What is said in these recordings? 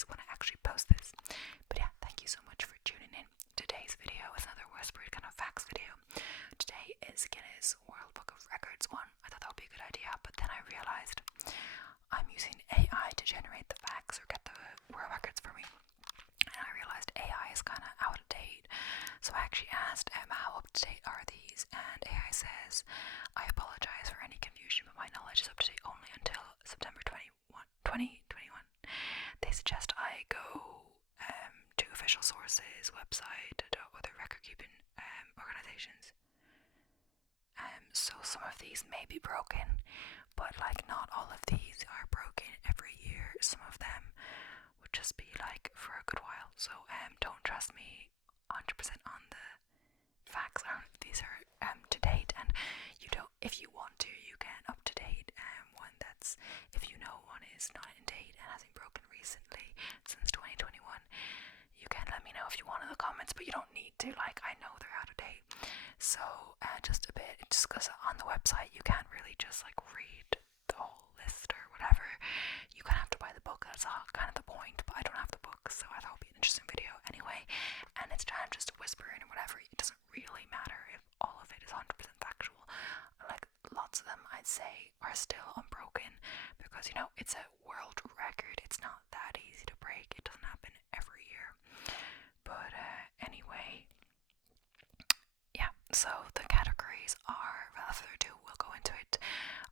is when I actually post this. But yeah, thank you so much for tuning in. Today's video is another whispered kind of facts video. Today is Guinness World Book of Records one. I thought that would be a good idea, but then I realized I'm using AI to generate the facts or get the world records for me. And I realized AI is kind of out of date. So I actually asked how up to date are these, and AI says, I apologize for any confusion, but my knowledge is up to date only until September 2021. They suggest I go to official sources, website, other record keeping organizations. So some of these may be broken, but like not all of these are broken every year. Some of them would just be like for a good while. So don't trust me 100% on the facts. I don't know if these are to date, and you don't. If you want to, you can up to date one that's, if you know one is not in date and hasn't broken recently since 2021. You can let me know if you want in the comments, but you don't need to. Like, I know they're out of date. So just a bit, just because on the website you can't really just like read the whole list or whatever. You kind of have to buy the book. That's kind of the point. But I don't have the book, so I thought it would be an interesting video anyway. And it's kind of just whispering or whatever. It doesn't really matter if all of it is 100% factual. Like, lots of them I'd say are still unbroken because, you know, it's a world record. It's not that easy to break. It doesn't happen every year. But anyway, yeah, so the categories are, without further ado, we'll go into it.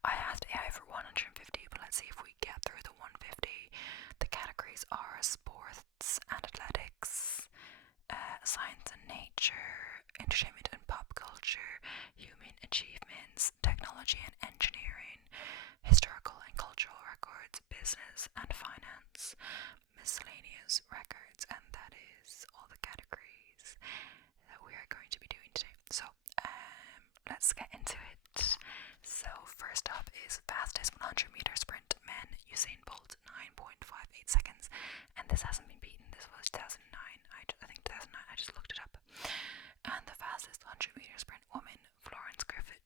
I asked AI for 150, but let's see if we get through the 150. The categories are sports and athletics, science and nature, entertainment and pop culture, human achievements, technology and engineering, historical and cultural records, business and finance, miscellaneous records, and that is all the categories that we are going to be doing today. So let's get into it. So first up is fastest 100 meter sprint men, Usain Bolt, 9.58 seconds, and this hasn't been beaten. This was 2009. I think 2009. I just looked it up. And the fastest 100 meter sprint woman, Florence Griffith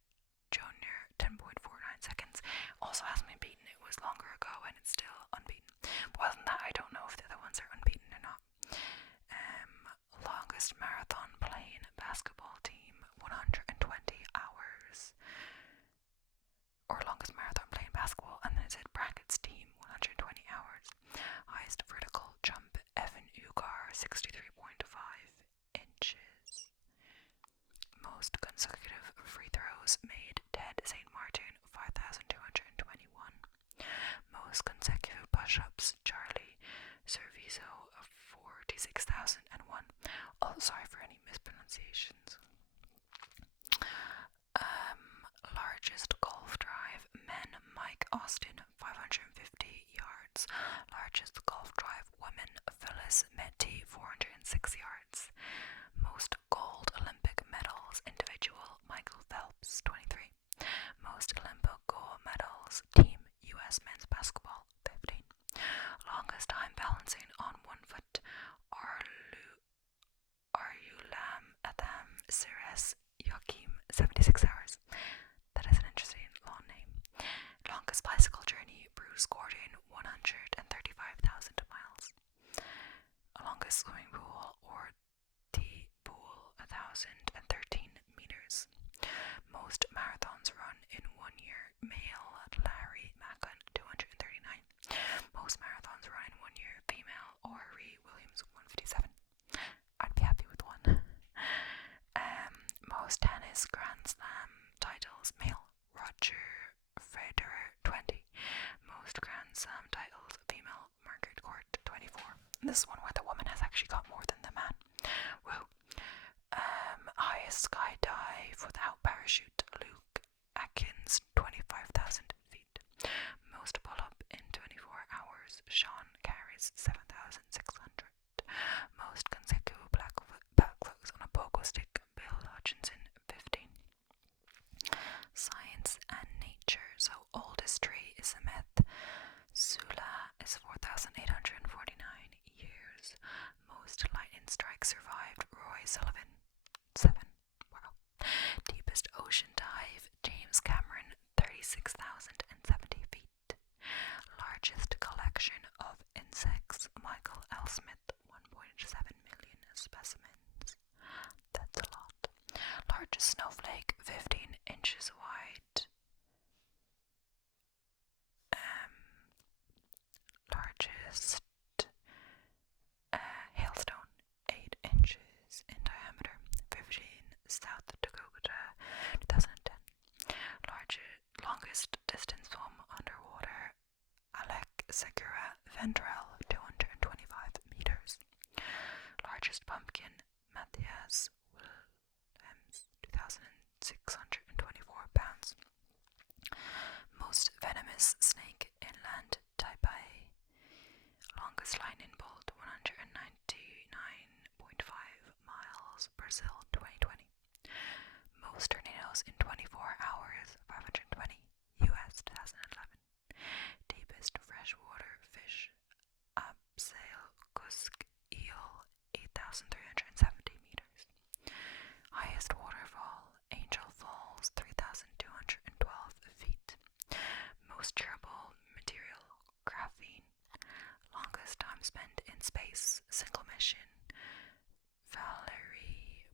Jr., 10.49 seconds, also hasn't been beaten. It was longer ago and it's still unbeaten. But other than that, I don't know if the other ones are unbeaten or not. Longest marathon playing basketball team, 120 hours. Or longest marathon playing basketball, and then it said brackets team, 120 hours. Highest vertical jump, Evan Ugar, 63.5 inches. Most consecutive free throws made, Ted St. Martin, 5,221. Most consecutive push-ups, Charlie Cerviso, 46,001. Oh, sorry for any mispronunciations. Largest golf drive, men, Mike Austin, 550 yards. Largest golf drive, women, Phyllis Metti, 406 yards. Most gold Olympic medals, individual, Michael Phelps, 23. Most Olympic gold medals, team, US men's basketball, 15. Longest time balancing on one foot, Aryulam Adam Sires Joachim, 76 hours. That is an interesting long name. Longest bicycle journey, Bruce Gordon, 135,000 miles. Longest swimming pool, or the pool, 1,013 meters. Most marathons run in 1 year, male, Larry Macon, 239. Most marathons run in 1 year, female, Ori Williams, 157. I'd be happy with one. Most tennis Grand Slam titles, male, Roger Federer, 20. Most Grand Slam titles, female, Margaret Court, 24. This one where the woman has actually got more than the man. Woo. Highest skydive without parachute, Luke Atkins, 25,000 feet. Most pull-up in 24 hours, Sean Carey's, 7,600. Most consecutive backflips on a pogo stick, Bill Hutchinson, 15. Science and nature. So oldest tree is a myth. Sula is 4,849 years. Most lightning strikes survived, Roy Sullivan, 7. Wow. Deepest ocean dive, James Cameron, 36,070 feet. Largest collection of insects, Michael largest hailstone, 8 inches in diameter, 15 South Dakota, 2010. Longest distance swum underwater, Alec Segura Vendrell, 225 meters. Largest pumpkin, Matthias Wilhelms, 2,624 pounds. Most venomous snake inland, Taipei. Longest lightning bolt, 199.5 miles, Brazil, 2020. Most tornadoes in 24 hours, 520, US, 2011. Deepest freshwater fish, Abseil Kusk eel, 8,370 meters. Highest waterfall, Angel Falls, 3,212 feet. Most durable material, graphene. Longest time spent in space, single mission, Valery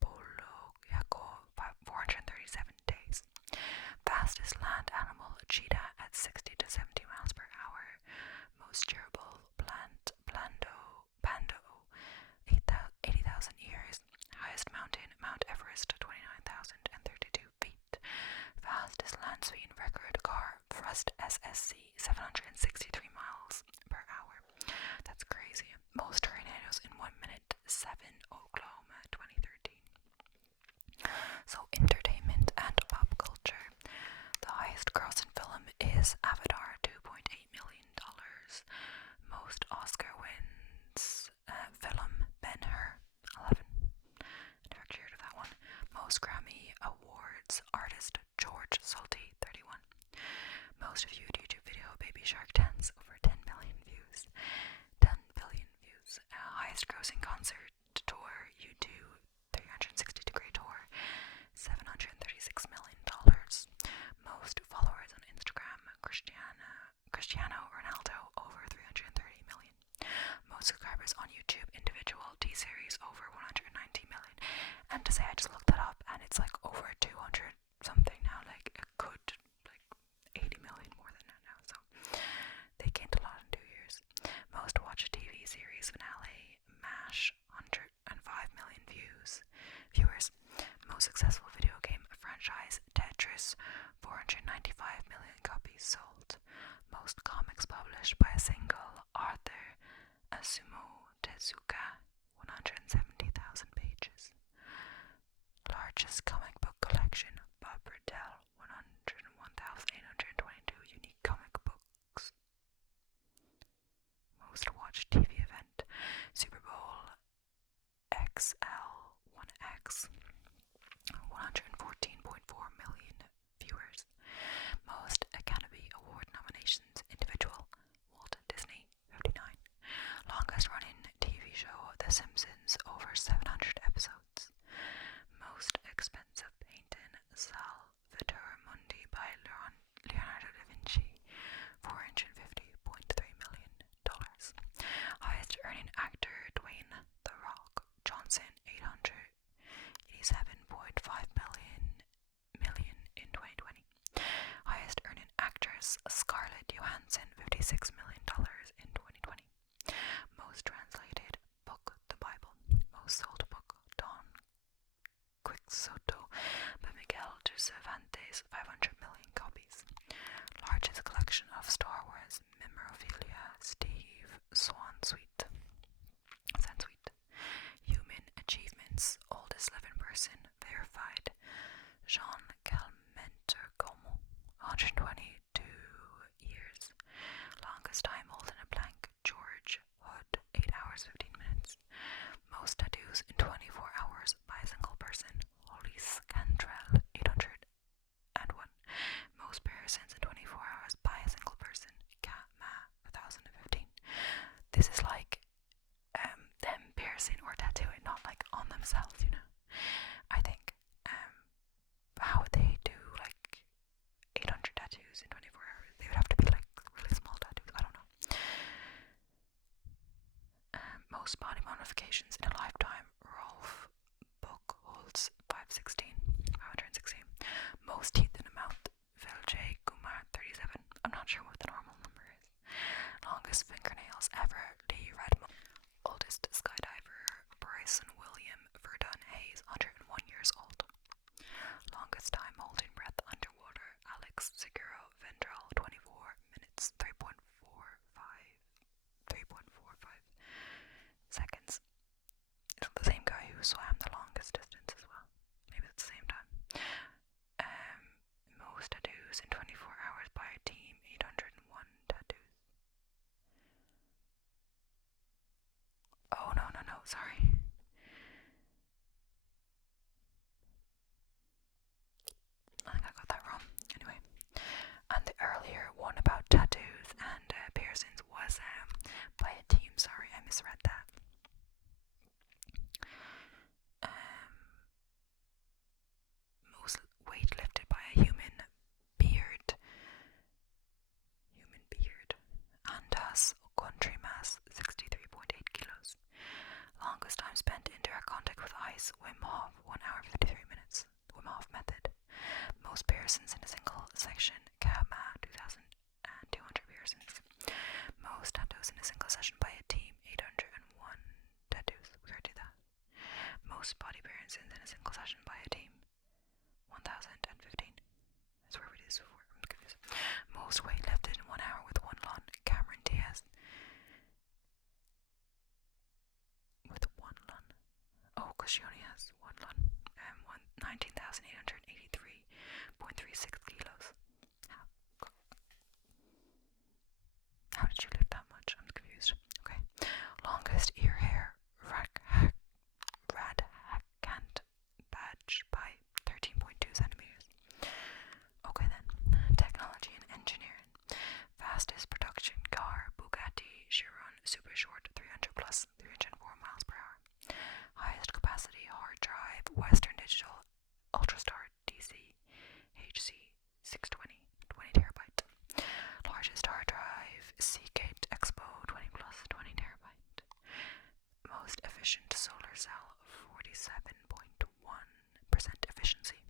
Poloyakov, 437 days. Fastest land animal, cheetah at 60 to 70 miles per hour. Most durable plant, Pando, 80,000 years. Highest mountain, Mount Everest, 29,032 feet. Fastest land speed record car, Thrust SSC, 763 miles per hour. That's crazy. Most tornadoes in 1 minute, 7, Oklahoma, 2013. So entertainment and pop culture. The highest grossing film is Avatar, $2.8 million. Most Oscar wins film, Ben-Hur, 11. Never heard of that one. Most Grammy awards, artist George Solti, 31. Most viewed YouTube video, Baby Shark Dance, over 10 million views. 10 billion views. Highest grossing concert tour, U2, 360-degree tour, $736 million. Most followers on Instagram, Cristiano Ronaldo, over 330 million. Most subscribers on YouTube, individual T-Series, over 190 million. And to say, I just looked that up, and it's like over 200 something now. Like, it could, like, 80 million more than that now. So they gained a lot in 2 years. Most watched TV series finale, MASH, 105 million viewers. Most successful video game franchise, Tetris, 495 million copies sold. Most comics published by a single author, Asumu Tezuka, 170,000 pages. Largest comic book collection, Bob Riddell, 101,822 unique comic books. Most watched TV event, Super Bowl XL1X, 114.4 million viewers. Most Academy Award nominations, individual, Walt Disney, 59. Longest running TV show, The Simpsons, over 700 episodes. Most expensive painting, Salvator Mundi by Leonardo da Vinci, $450.3 million. Highest earning actor, Dwayne The Rock Johnson, $887.5 million in 2020. Highest earning actress, Scarlett Johansson, $56 million in 2020. Most translated book, the Bible. Most sold book, Don Quixote by Miguel de Cervantes, 500 million copies. Largest collection of Star Wars memorabilia, Steve Sansweet. Human achievements, oldest living person, verified, Jean Calmenter Como, 122 years. Longest time holding a blank, George Hood, 8 hours 15 minutes. Most tattoos in 24 hours by a single person, Hollis Cantrell, 801. Most piercings in 24 hours by a single person, Kat Ma, 1,015. This is like them piercing or tattooing, not like on themselves, you know. I think how would they do like 800 tattoos in 24 hours? They would have to be like really small tattoos. I don't know. Most body modifications in a lifetime, Rolf Buchholz, 516. Most teeth in a mouth, Viljay Kumar, 37. I'm not sure what the normal number is. longest fingernails ever, Lee Redmond. Oldest skydiver, Bryson William Verdun Hayes, 101 years old. Longest time holding breath underwater, Alex Seguro Vendrell, 24 minutes, 3.45 seconds. It's the same guy who swam the longest distance as well. Maybe it's the same time. Most tattoos in 24 hours by a team, 801 tattoos. Oh, no, sorry. I think I got that wrong. Anyway. And the earlier one about tattoos and piercings was by a team. Sorry, I misread that. Most weight lifted by a human beard. Antas country mass 63.8 kilos. Longest time spent in direct contact with ice, Wim Hof, 1 hour 53 minutes. The Wim Hof method. Most piercings in a single section, Kama, 2,200 piercings. Most tattoos in a single session by a team, 801 tattoos. We already did that. Most body piercings in a single session by a team, 1,015. I swear we did this before. I'm confused. Most weight lifted in 1 hour with one lung, Cameron Diaz. With one lung. Oh, because she only has one lung. 19,883.36 kilos. How did you lift that much? I'm confused. Okay. Longest ear hair, Radhakant badge by 13.2 centimeters. Okay then. Technology and engineering. Fastest production car, Bugatti Chiron Super Short 300 plus 304 miles per hour. Highest capacity hard drive, Western Digital Ultrastar DC HC 620, 20 terabyte. Largest hard drive, Seagate Expo 20 plus 20 terabyte. Most efficient solar cell, 47.1% efficiency.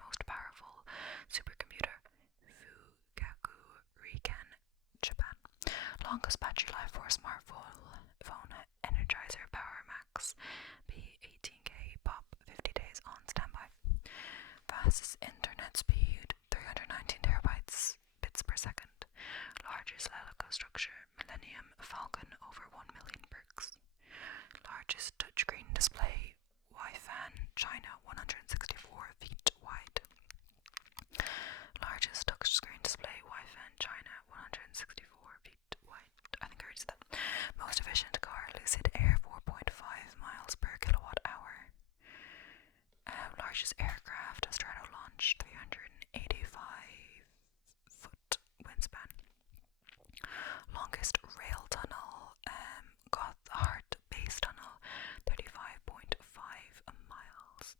Most powerful supercomputer, Fugaku Riken, Japan. Longest battery life for a smartphone, Energizer Power Max P18K Pop, 50 days on standby. Fastest internet speed, 319 terabytes bits per second. Largest Lelico structure, Millennium Falcon, over 1 million bricks. Largest touchscreen display, Wi-Fi China, 164 feet wide. Largest touchscreen display, Wi-Fi China, 164 feet wide. I think I reached that. Most efficient car, Lucid Air, 4.5 miles per kilowatt hour. Largest aircraft, Strato Launch, 385 foot wingspan. Longest rail tunnel, Gotthard Base Tunnel, 35.5 miles.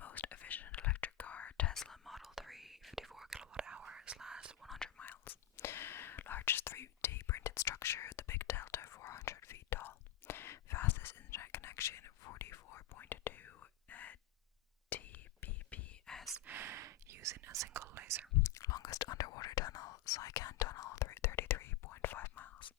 Most efficient electric car, Tesla Model 3, 54 kilowatt hours, lasts 100 miles. Largest 3D printed structure, the Big Delta, 400 feet tall. Fastest internet connection, 44.2 Tbps, using a single laser. Longest underwater tunnel, Saikan Tunnel, 33.5 miles.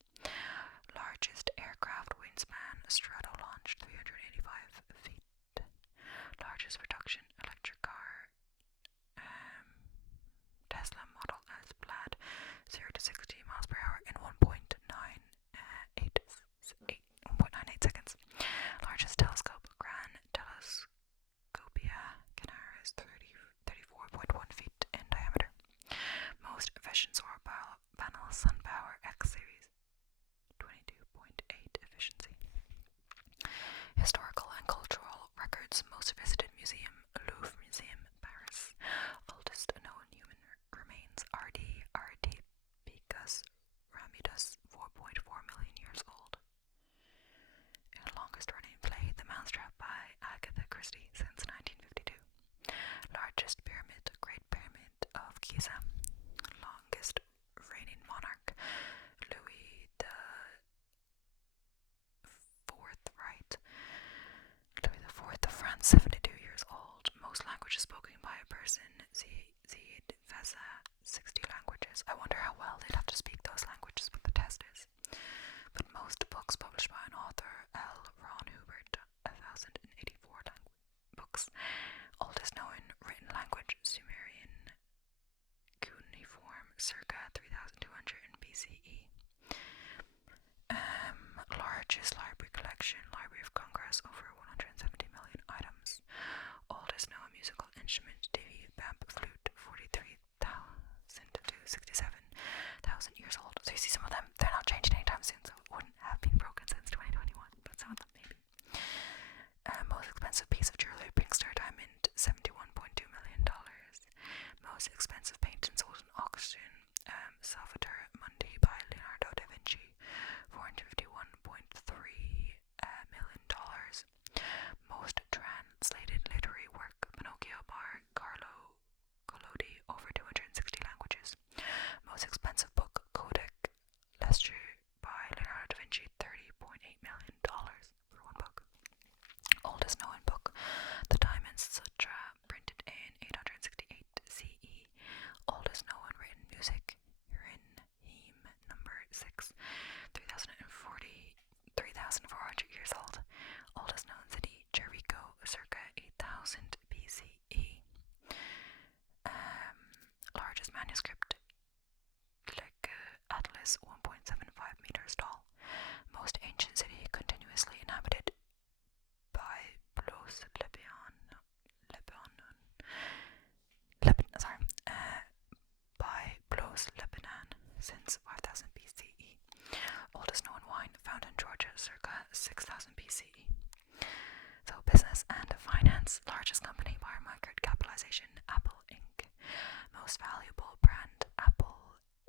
most valuable brand, Apple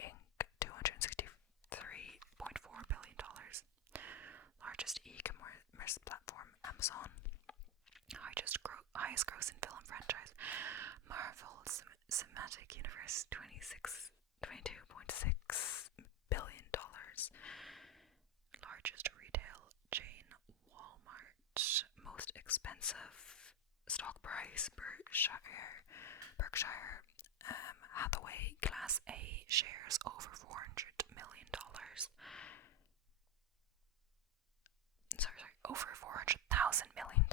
Inc., $263.4 billion. Largest e-commerce platform, Amazon. Highest grossing film franchise, Marvel Cinematic Universe, $22.6 billion. Largest retail chain, Walmart. Most expensive stock price, Berkshire Hathaway Class A shares over $400 million. Over $400,000 million.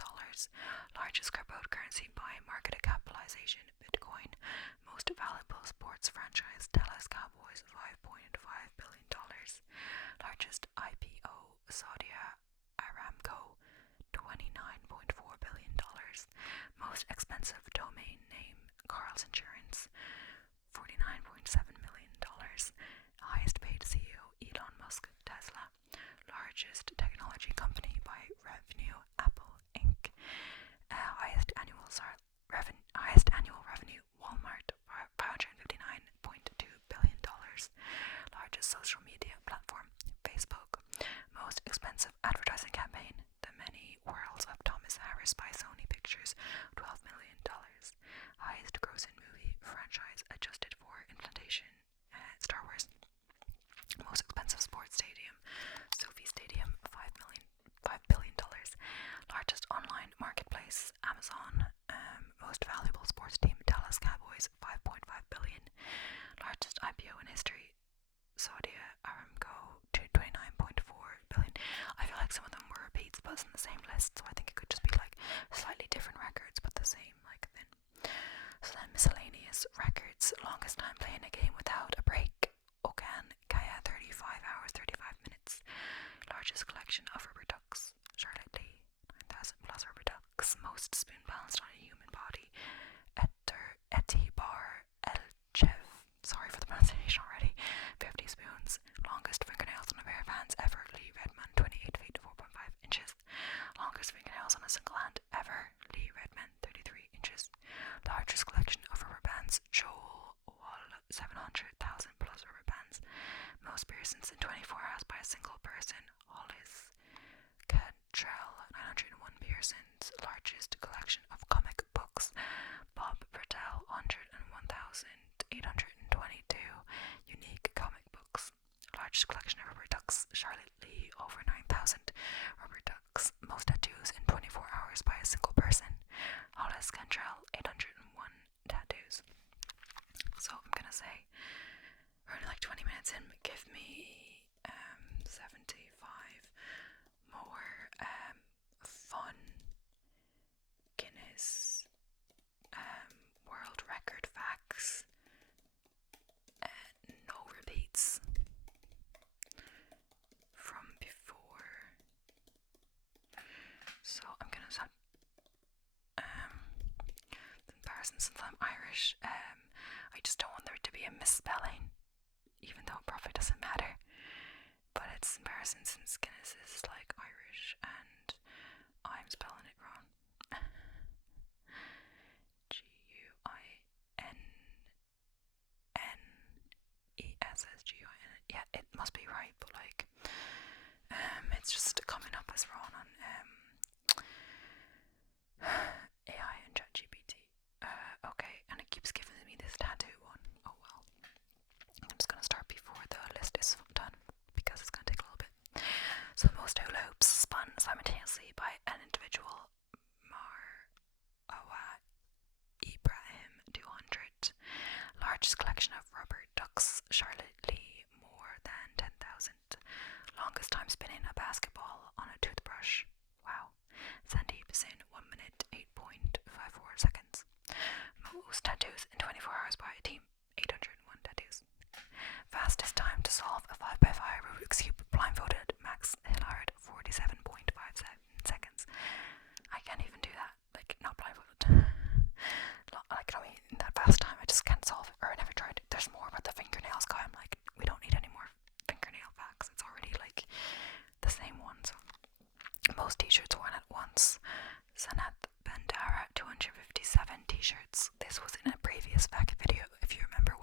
Largest cryptocurrency by market capitalization, Bitcoin. Most valuable sports franchise, Dallas Cowboys, $5.5 billion. Largest IPO, Saudi Aramco, $29.4 billion. Most expensive domain name, Carl's Insurance, $49.7 million. Highest paid CEO, Elon Musk, Tesla. Largest technology company by revenue, Apple Inc. Highest annual revenue, Walmart, $559.2 billion. Largest social media platform, Facebook. Most expensive advertising campaign, The Many Worlds of Thomas Harris by Sony Pictures, $12 million. Highest grossing movie franchise adjusted for inflation, Star Wars. Most expensive sports stadium, Sophie Stadium, $5 billion. Largest online marketplace, Amazon. Most valuable sports team, Dallas Cowboys, $5.5 billion. Largest IPO in history, Saudi Aramco, $29.4 billion. I feel like some of them were repeats, but it's in the same list, so I think it could just be like slightly different records, but the same like thing. So then miscellaneous records, longest time playing a game without a break, Okan Kaya, 35 hours, 35 minutes. Largest collection of rubber ducks, Charlotte Lee, 9,000 plus rubber ducks. Most spoon balanced on a human body, Etibar Elchev, sorry for the pronunciation already, 50 spoons. Longest fingernails on a pair of hands ever, Lee Redman, 28 feet, 4.5 inches. Longest fingernails on a single hand ever, Lee Redman, 33 inches. Largest collection of rubber bands, Joel Wall, 700,000 plus rubber bands. Most piercings in 24 hours by a single person, Hollis Cantrell, 901 piercings. Largest collection of comic books, Bob Bertel, 101,822 unique comic books. Largest collection of rubber ducks, Charlotte Lee, over 9,000 rubber ducks. Most tattoos in 24 hours by a single person, Hollis Cantrell, 801 tattoos. So I'm gonna say we're only like 20 minutes in, but give me 75 more fun Guinness world record facts, no repeats from before. So I'm gonna start embarrassing since I'm Irish. I just don't want there to be a misspelling, even though it probably doesn't matter. But it's embarrassing since Guinness is like Irish and I'm spelling it wrong. Guinness. Yeah, it must be right, but like it's just coming up as wrong on AI and ChatGPT. Okay, and it keeps giving me this tattoo one. Oh well. I'm just gonna start before the list is done because it's gonna take a little bit. So most hula hoops spun simultaneously by an individual, Marwa Ibrahim, 200. Largest collection of rubber ducks, Charlotte Lee, more than 10,000. Longest time spinning a basketball on a toothbrush, wow, Sandeep Singh, 1 minute, 8.54 seconds. Most tattoos in 24 hours by a team, 801 tattoos. Fastest time to solve a 5x5 Rubik's Cube blindfolded, Max Hillard, 47.57 seconds. I can't even do that, like, not blindfolded. Like, I mean, in that fast time, I just can't solve it, or I never tried. There's more about the fingernails guy. I'm like, we don't need any more fingernail facts. It's already like the same one. So most t-shirts worn at once, Sanat Bandara, 257 t-shirts. This was in a previous fact video. If you remember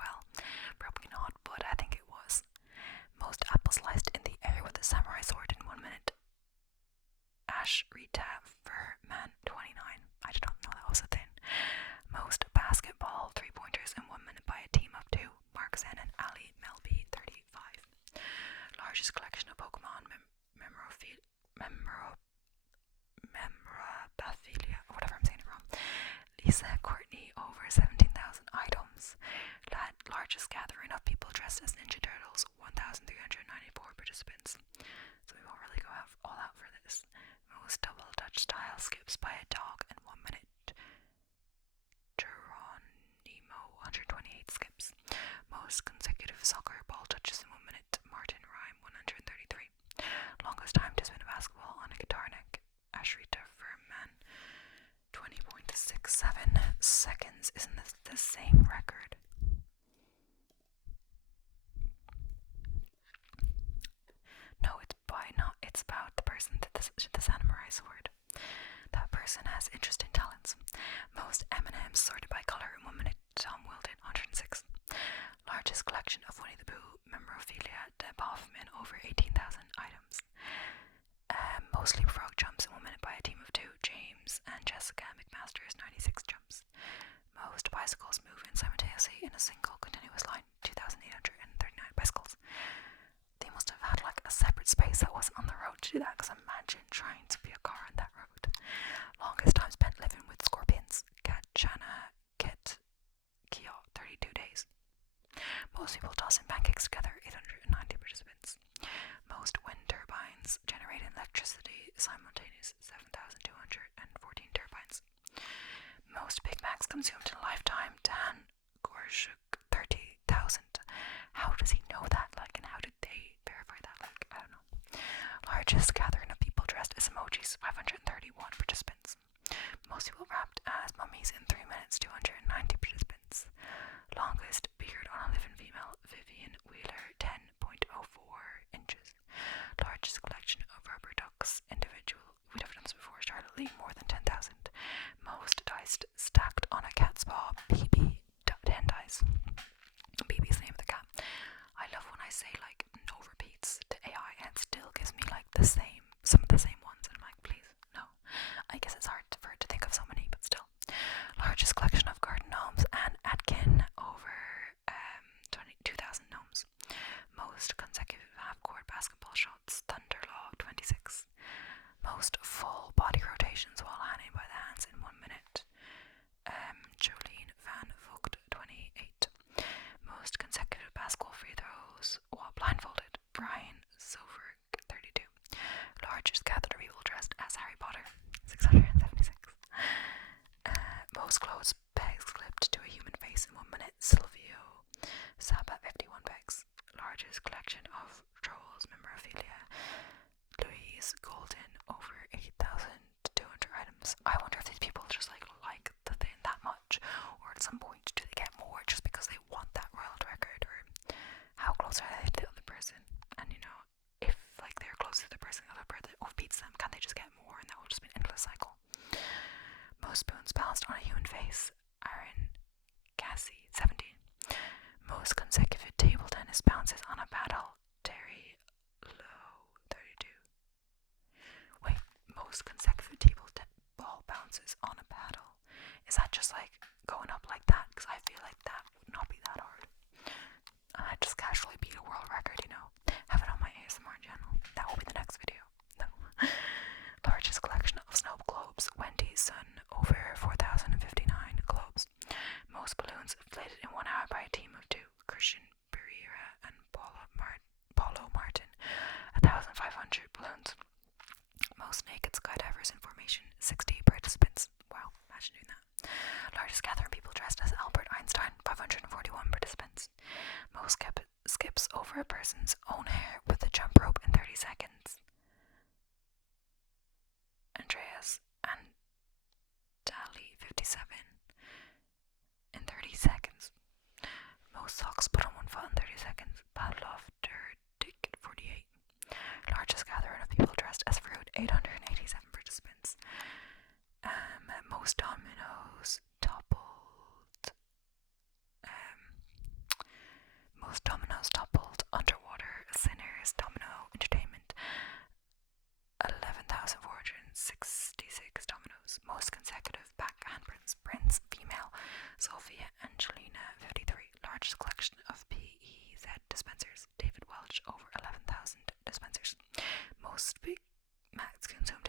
largest gathering of people dressed as Ninja Turtles, 1,394 participants. So we won't really go all out for this. Most double Dutch style skips by a dog in 1 minute. Geronimo, 128 skips. Most consecutive soccer ball touches in 1 minute. Martin Rhyme, 133. Longest time to spin a basketball on a guitar neck. Ashrita Furman, 20.67 seconds. Isn't this the same record? No, it's about the person that the samurai sword. That person has interesting talents. Most M&Ms sorted by color in 1 minute. Tom Wilton, 106. Largest collection of Winnie the Pooh memorabilia. Deb Hoffman, over 18,000 items. Most leapfrog jumps in 1 minute by a team of 2. James and Jessica McMaster's 96 jumps. Most bicycles move in simultaneously in a single continuous line. 2,839 bicycles. They must have had like a separate space that wasn't on the road to do that, because imagine trying to be a car on that road. Longest time spent living with scorpions. Katjana Ket Kia, 32 days. Most people tossing pancakes together, 890 participants. Most wind turbines generating electricity simultaneous, 7,214 turbines. Most Big Macs consumed in a lifetime, Dan Gorshuk, 30,000. How does he know that? Like, and how did they verify that? Like, I don't know. Largest gathering of people dressed as emojis, 531 participants. Most people wrapped as mummies in 3 minutes, 290 participants. Longest beard on a living female, Vivian Wheeler, 10.04 inches. Largest collection of rubber ducks, individual. We'd have done this before, Charlotte Lee, more than 10,000. Most dice stacked on a cat's paw, BB, 10 dice. BB's the name of the cat. I love when I say like no repeats to AI and it still gives me like some of the same ones, and I'm like, please, no. I guess it's hard for it to think of so many, but still. Largest collection of garden gnomes, and Atkin, over 2,000 gnomes. Most consecutive half-court basketball shots, Thunderlaw, 26. Most full body rotations while hanging by the hands in 1 minute. Jolene Van Vogt, 28. Most consecutive basketball free throws while blindfolded, Brian Silver, 32. Largest gathered of people dressed as Harry Potter, 676. Most clothes pegs clipped to a human face in 1 minute, Silvio Saba, 51 pegs. Largest collection of trolls memorabilia, Louise Golden, over 8,200 items. I wonder if these people just like the thing that much, or at some point do they get more just because they want that world record, or how close are they to the other person? And you know, if like they're close to the person, the other person beats them, can they just get more, and that will just be an endless cycle. Most spoons balanced on a human face, Aaron Cassie, 17. Most consecutive table tennis bounces on a paddle, Terry Lowe, 32. Wait, most consecutive ball bounces on a paddle. Is that just like going up like that? Because I feel like that would not be that hard. I just casually beat a world record, you know. Have it on my ASMR channel. That will be the next video. No. Largest collection of snow globes, Wendy's son, over 4,059 globes. Most balloons inflated in 1 hour by a team of 2, Christian Pereira and Paulo Martin, 1,500 balloons. Most naked skydivers in formation, 60 participants. Wow, imagine doing that. Largest gathering people dressed as Albert Einstein, 541 participants. Most skips over a person's own hair with a jump rope in 30 seconds. Andreas and Dali, 57 in 30 seconds. Most socks put on one foot in 30 seconds. Pavlov Dick, 48. Largest gathering of people dressed as fruit, 887 participants. Most dominoes toppled. Most dominoes toppled underwater. Sinners Domino Entertainment, 11,466 dominoes. Most consecutive back handprints, Prince, female, Sophia Angelina, 53. Largest collection of PEZ dispensers, David Welch, over 11,000 dispensers. Most Big Macs consumed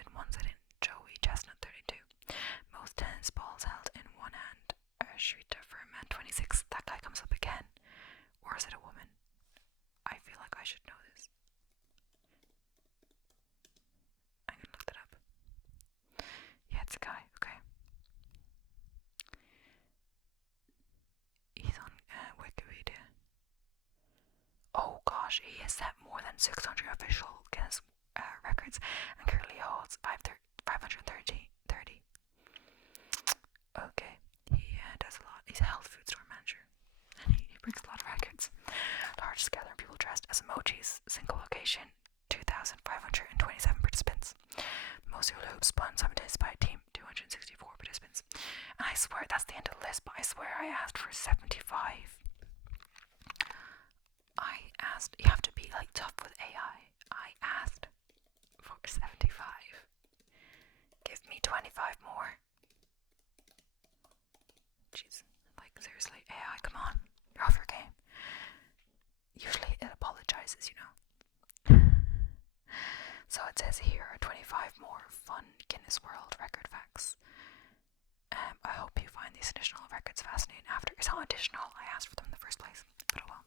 official Guinness records, and currently holds 530. Okay, he does a lot. He's a health food store manager, and he breaks a lot of records. Largest gathering of people dressed as emojis, single location, 2,527 participants. Most hula hoops spun simultaneously by a team, 264 participants. And I swear that's the end of the list, but I swear I asked for 75. You have to be like tough with AI. I asked for 75. Give me 25 more. Jeez, like seriously, AI, come on, you're off your game. Usually it apologizes, you know. So it says here are 25 more fun Guinness World Record facts. I hope you find these additional records fascinating after. It's not additional, I asked for them in the first place, but oh well.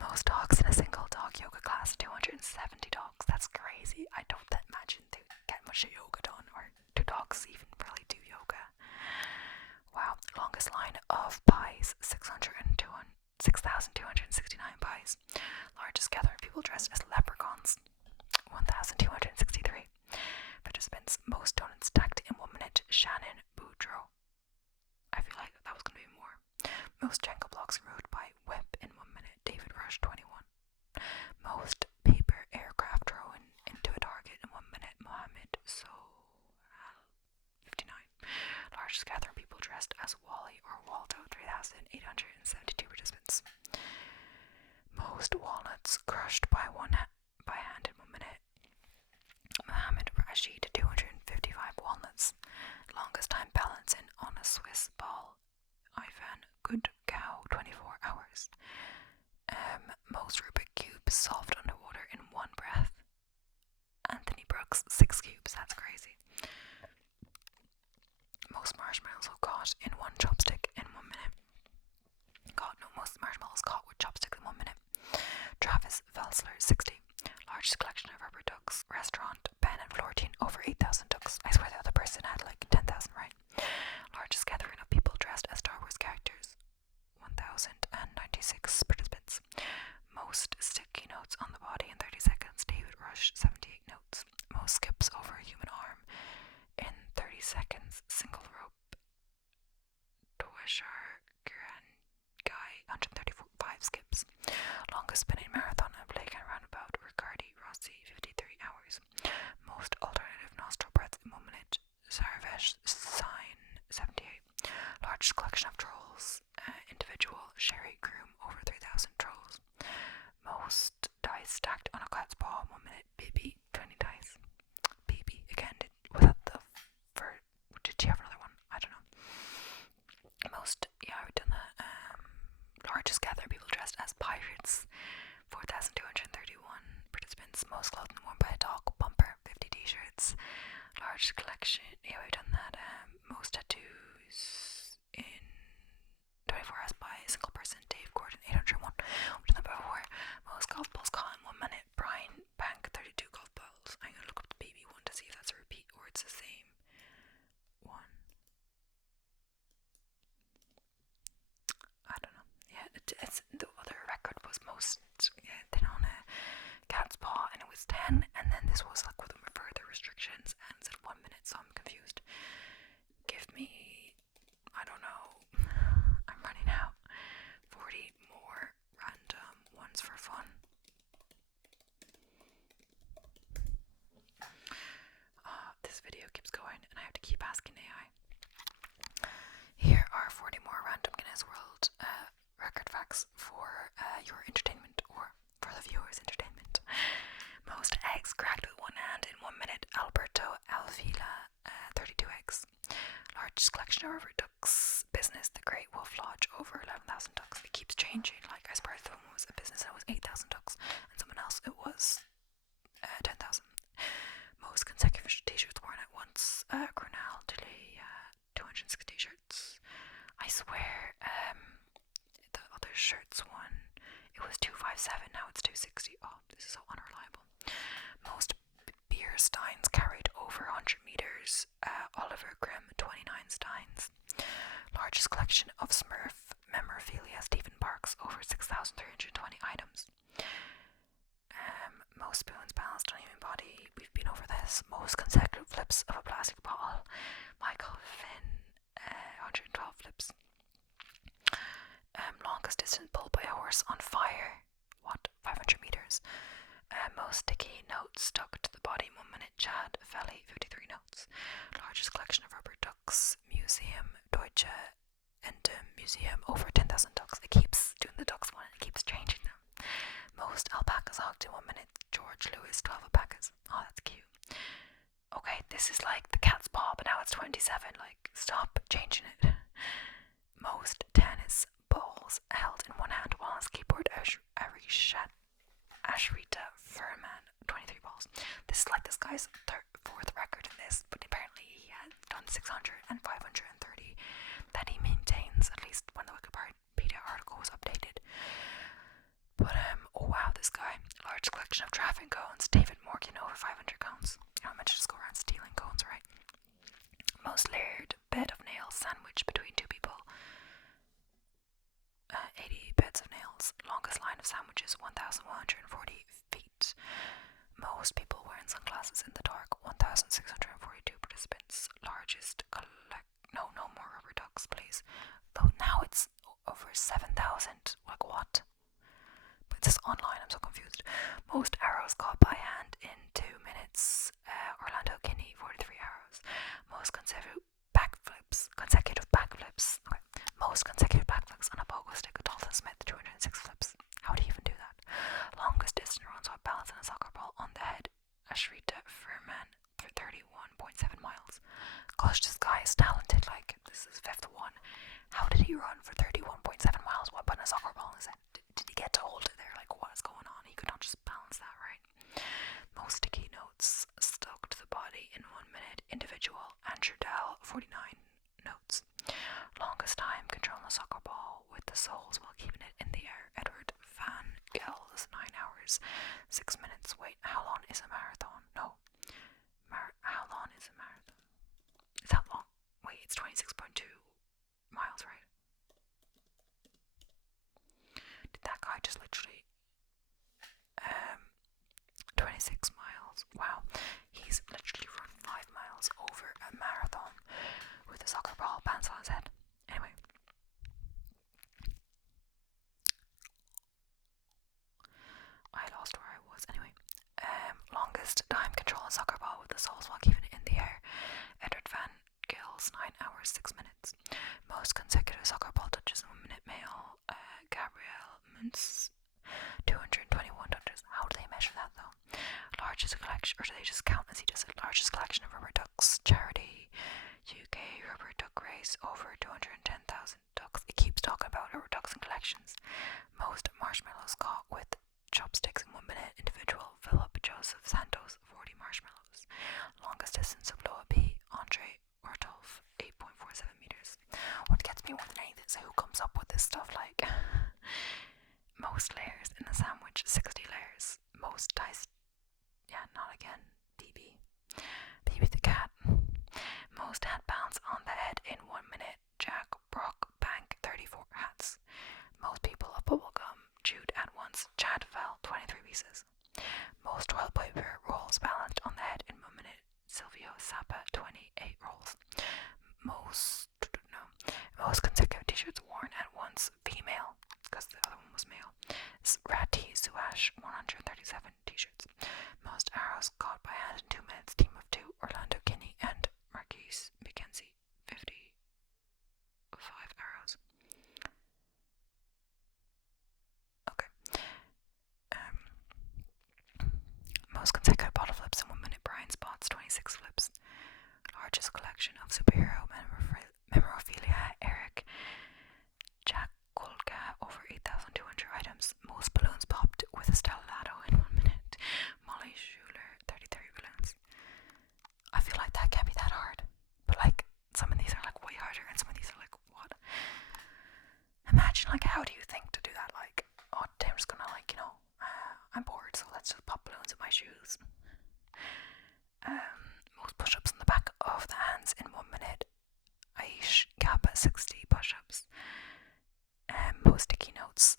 Most dogs in a single dog yoga class, 270 dogs. That's crazy. I don't imagine they get much yoga done, or do dogs even really do yoga? Wow. Longest line of pies, 6,269 pies. Largest gathering of people dressed as leprechauns, 1,263 participants. Most donuts stacked in 1 minute, Shannon Boudreau. I feel like that was going to be more. Most Jenga blocks removed by whip in 1 minute, David Rush, 21. Most paper aircraft thrown into a target in 1 minute, Mohammed Sohal, 59. Largest gathering of people dressed as Wally or Waldo, 3,872 participants. Most walnuts crushed by hand in 1 minute, Mohammed Rashid, 255 walnuts. Longest time balancing on a Swiss ball, Ivan Goodcow, 24 hours. Most Rubik cubes solved underwater in 1 breath, Anthony Brooks, 6 cubes. That's crazy. Most marshmallows caught in 1 chopstick in 1 minute. Most marshmallows caught with chopsticks in 1 minute. Travis Felsler, 60. Largest collection of rubber ducks. Restaurant, Ben and Florentine, over 8,000 ducks. I swear the other person had like 10,000, right? Largest gathering of people dressed as Star Wars characters, 1,096 participants. Most sticky notes on the body in 30 seconds, David Rush, 78 notes. Most skips over a human arm in 30 seconds, single rope, Tuashar Guy, 135 skips. Longest spinning marathon and Blake and roundabout, Riccardi Rossi, 53 hours. Most alternative nostril breaths in 1 minute, Sarvesh Sign, 78. Largest collection of trolls, individual, Sherry Groom, over 3,000 trolls. Most dice stacked on a cat's paw in 1 minute, Bibi, 20 dice. Bibi, again, did she have another one? I don't know. Most, yeah, we've done that. Largest gathering people dressed as pirates, 4,231 participants. Most clothing worn by a dog, Bumper, 50 t-shirts. Large collection, yeah, we've done that. Most tattoos in 24 hours by a single person, Dave Gordon, 801. We've done that before. Most golf balls caught in 1 minute, Brian Bank, 32 golf balls. I'm going to look up the BB one to see if that's a repeat or it's the same one. I don't know. Yeah, it's the other record was most, yeah, 10 on a cat's paw, and it was 10, and then this was like with further restrictions, and it's at 1 minute, so I'm confused. Give me, I don't know, I'm running out. 40 more random ones for fun. This video keeps going, and I have to keep asking AI. Here are 40 more random Guinness World Record facts for your entertainment, or for the viewers' entertainment. Most eggs cracked with 1 hand in 1 minute, Alberto Alvila, 32 eggs. Largest collection of rubber ducks business, the Great Wolf Lodge, over 11,000 ducks. It keeps changing. Like, I suppose someone was a business and it was 8,000 ducks, and someone else it was 10,000. Most consecutive t-shirts worn at once, Grunal Delay, 206 t-shirts. I swear, the other shirts one, it was 257, now it's 260. Oh, this is so unreliable. Most beer steins carried over 100 meters, Oliver Grimm, 29 steins. Largest collection of Smurf memorabilia, Stephen Parks, over 6,320 items. tennis, most consecutive flips of a plastic ball. Michael Finn, 112 flips. Longest distance pulled by a horse on fire. What? 500 meters. Most sticky notes stuck to the body in 1 minute. Chad Felly, 53 notes. Largest collection of rubber ducks. Museum Deutsche Museum, over 10,000 ducks. It keeps doing the ducks one and it keeps changing them. Most alpacas hugged in 1 minute. George Lewis, 12 alpacas. Oh, that's cute. Okay, this is like the cat's paw, but now it's 27. Like, stop changing it. Most tennis balls held in one hand. Wallace keyboard. Ashrita Furman, 23 balls. This is like this guy's fourth record in this, but apparently he had done 600 and 530 that he maintains, at least when the Wikipedia article was updated. But oh wow, this guy. Large collection of traffic cones. David Morgan, over 500 cones. How much just go around stealing cones, right? Most layered bed of nails sandwiched between two people. 80 beds of nails. Longest line of sandwiches, 1,140 feet. Most people wearing sunglasses in the dark, 1,642 participants. Largest no more rubber ducks, please. Though now it's over 7,000. Like what? But this is online, I'm so confused. Most arrows caught by hand in 2 minutes. Orlando Kinney, 43 arrows. Most consecutive backflips. Okay. Most consecutive backflips on a pogo stick. Dalton Smith, 206 flips. How do you even do that? Longest distance runs while balancing a soccer ball on the head. Ashrita Furman, 31.7 miles. Gosh, this guy is talented. Like, this is fifth one. How did he run for 31.7 miles while putting a soccer ball in his head? Did he get to hold it there? Like, what is going on? He could not just balance that, right? Most sticky notes stuck to the body in 1 minute. Individual. Andrew Dell, 49 notes. Longest time controlling a soccer ball with the soles while keeping it in the air. Edward Van Gels, 9 hours, 6 minutes. Wait, how long is a marathon? No. How long is a marathon? Is that long? Wait, it's 26.2 miles, right? Did that guy just literally 26 miles? Wow, he's literally run 5 miles over a marathon with a soccer ball bounced on his head. Anyway, I lost where I was. Anyway, longest time controlling a soccer ball with the soles while keeping it in the air. Edward Van Gils, 9 hours, 6 minutes. Most consecutive soccer ball touches in 1 minute. Male. Gabriel Muntz, 221 touches. How do they measure that though? Largest collection, or do they just count as he does it? Largest collection of rubber ducks. Charity UK rubber duck race, over 210,000 ducks. It keeps talking about rubber ducks and collections. Most marshmallows caught with chopsticks in 1 minute. Individual. Philip Joseph Santos, 40 marshmallows. Longest distance of Loa B. Andre Ortolf, 8.47 meters. What gets me more than anything is who comes up with this stuff. Like, most layers in a sandwich, 60 layers. Most dice. Yeah, not again. BB the cat. Most hat bounce on the head in 1 minute. Jack Brock Bank, 34 hats. Most people of bubblegum chewed at once. Chad fell, 23 pieces. Most toilet paper rolls balanced on the head in 1 minute. Silvio Zappa, 28 rolls. Most consecutive t-shirts worn at once. Female, because the other one was male. Rati Suash, 137 t-shirts. Most arrows caught by hand in 2 minutes. Team of 2. Orlando Kinney and Marquise McKenzie, 55 arrows. Okay. Most consecutive bottle flips in 1 minute. Brian Spots, 26 flips. Largest collection of superhero memorabilia. Eric Jack Kolka, over 8,200 items. Most balloons popped with a stiletto in 1 minute. Molly Schuler, 33 balloons. I feel like that can't be that hard. But like, some of these are like way harder and some of these are like, what? Imagine, like, how do you think to do that? Like, oh, I'm just gonna, like, I'm bored, so let's just pop balloons in my shoes. Most push-ups in the back of the hands in 1 minute. Aish Kappa, 60 push-ups. Most sticky notes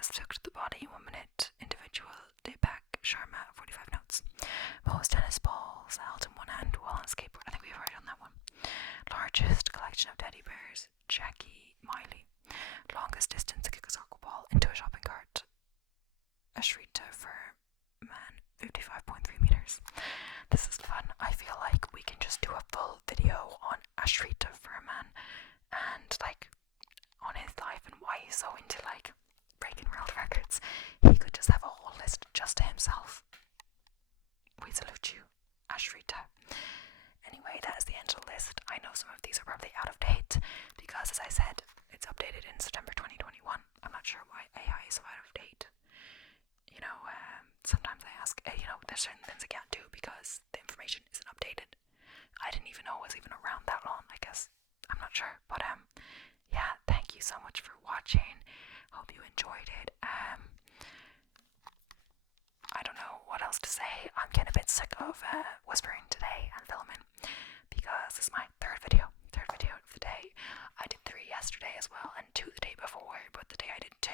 stuck to the body in 1 minute. Individual. Deepak Sharma, 45 notes. Most tennis balls held 55.3 meters. This is fun. I feel like we can just do a full video on Ashrita Furman and like on his life and why he's so into like breaking world records. He could just have a whole list just to himself. We salute you, Ashrita. Anyway, that is the end of the list. I know some of these are probably out of date because, as I said, it's updated in September 2021. I'm not sure why AI is so out of date. Sometimes I ask, there's certain things I can't do because the information isn't updated. I didn't even know it was even around that long, I guess. I'm not sure. But, yeah, thank you so much for watching. Hope you enjoyed it. I don't know what else to say. I'm getting a bit sick of whispering today and filming because this is my third video of the day. I did 3 yesterday as well and 2 the day before, but the day I did 2,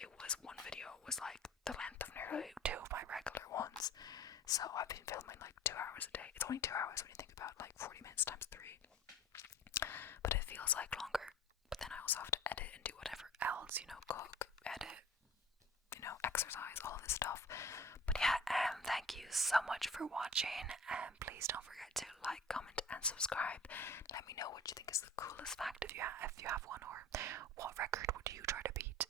it was one video was like the length of nearly 2 of my regular ones. So I've been filming like 2 hours a day. It's only 2 hours when you think about like 40 minutes times 3. But it feels like longer. But then I also have to edit and do whatever else, cook, edit, exercise, all of this stuff. But yeah, thank you so much for watching, and please don't forget to like, comment, and subscribe. Let me know what you think is the coolest fact if you have one, or what record would you try to beat